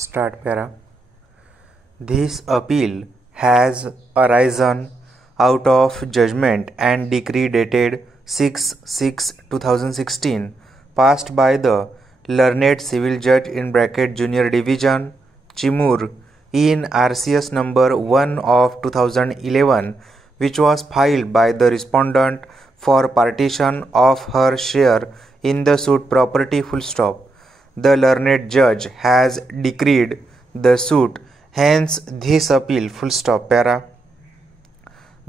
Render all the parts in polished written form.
Start para. This appeal has arisen out of judgment and decree dated 6/6/2016 passed by the learned civil judge (Junior Division, Chimur in RCS number 1 of 2011, which was filed by the respondent for partition of her share in the suit property. The learned judge has decreed the suit, hence this appeal. Para.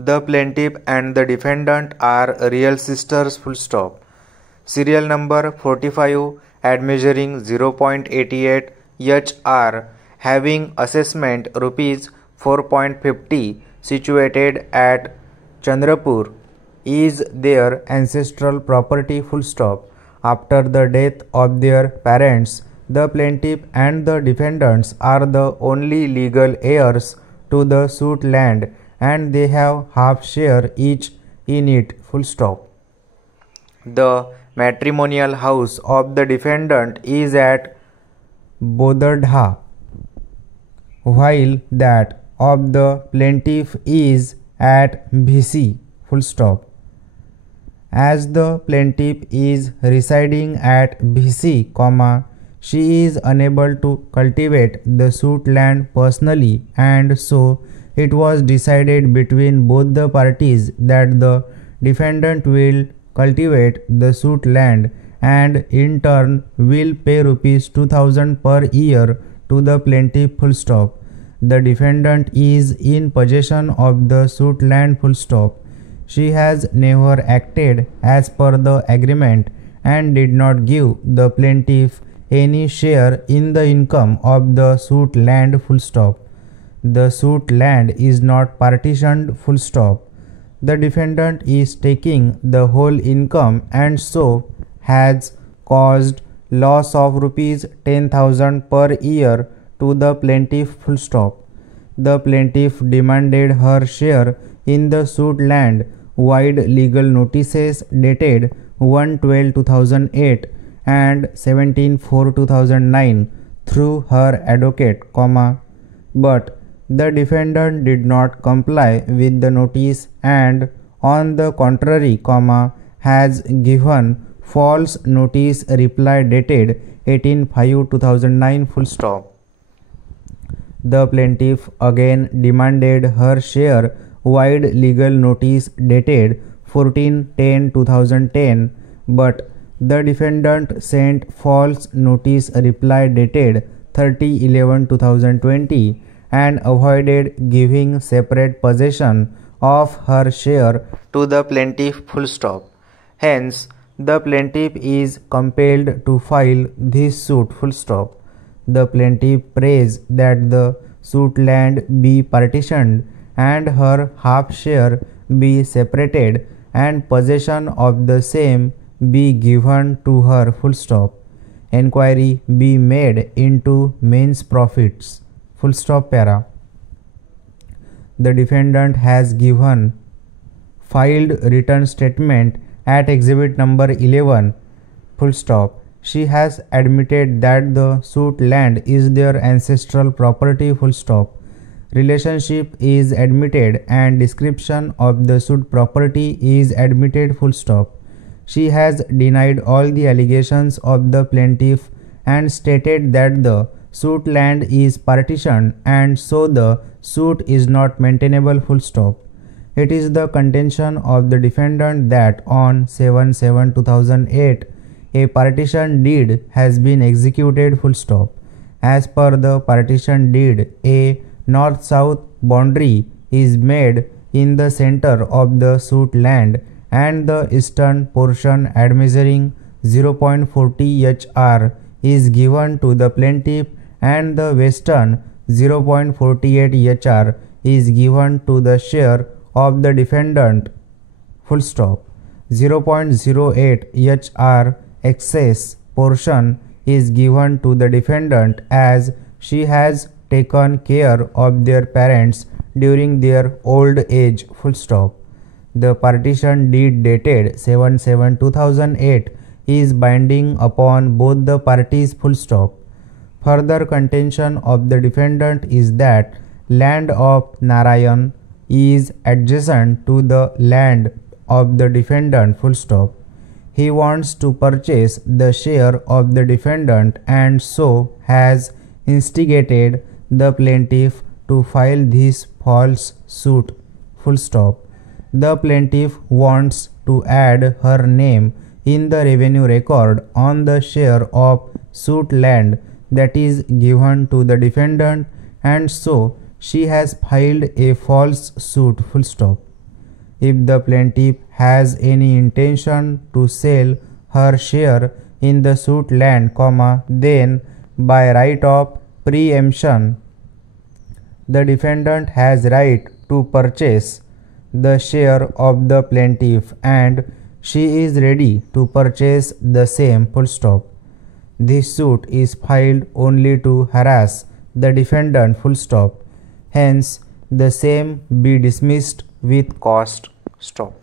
The plaintiff and the defendant are real sisters. Serial number 45 at measuring 0.88 HR, having assessment rupees 4.50, situated at Chandrapur, is their ancestral property. After the death of their parents, the plaintiff and the defendants are the only legal heirs to the suit land, and they have half share each in it. The matrimonial house of the defendant is at Bodadha, while that of the plaintiff is at Bhisi. As the plaintiff is residing at Bhisi, she is unable to cultivate the suit land personally, and so it was decided between both the parties that the defendant will cultivate the suit land and in turn will pay rupees 2000 per year to the plaintiff. The defendant is in possession of the suit land. She has never acted as per the agreement and did not give the plaintiff any share in the income of the suit land. The suit land is not partitioned. The defendant is taking the whole income and so has caused loss of rupees 10,000 per year to the plaintiff. The plaintiff demanded her share in the suit land vide legal notices dated 1/12/2008 and 17/4/2009 through her advocate, but the defendant did not comply with the notice and on the contrary, has given false notice reply dated 18/5/2009. The plaintiff again demanded her share vide legal notice dated 14/10/2010, but the defendant sent false notice reply dated 30/11/2020 and avoided giving separate possession of her share to the plaintiff. Hence, the plaintiff is compelled to file this suit. The plaintiff prays that the suit land be partitioned and her half share be separated and possession of the same be given to her. Enquiry be made into men's profits. Para. The defendant has filed written statement at exhibit number 11. She has admitted that the suit land is their ancestral property. Relationship is admitted and description of the suit property is admitted. She has denied all the allegations of the plaintiff and stated that the suit land is partitioned and so the suit is not maintainable. It is the contention of the defendant that on 7/7/2008 a partition deed has been executed. As per the partition deed, a north-south boundary is made in the center of the suit land and the eastern portion at measuring 0.40 HR is given to the plaintiff and the western 0.48 HR is given to the share of the defendant. 0.08 HR excess portion is given to the defendant as she has taken care of their parents during their old age. The partition deed dated 7/7/2008 is binding upon both the parties. Further contention of the defendant is that land of Narayan is adjacent to the land of the defendant full stop. He wants to purchase the share of the defendant and so has instigated the plaintiff to file this false suit full stop. The plaintiff wants to add her name in the revenue record on the share of suit land that is given to the defendant and so she has filed a false suit full stop. If the plaintiff has any intention to sell her share in the suit land, then by right of preemption, the defendant has right to purchase the share of the plaintiff and she is ready to purchase the same full stop. This suit is filed only to harass the defendant full stop. Hence, the same be dismissed with cost stop.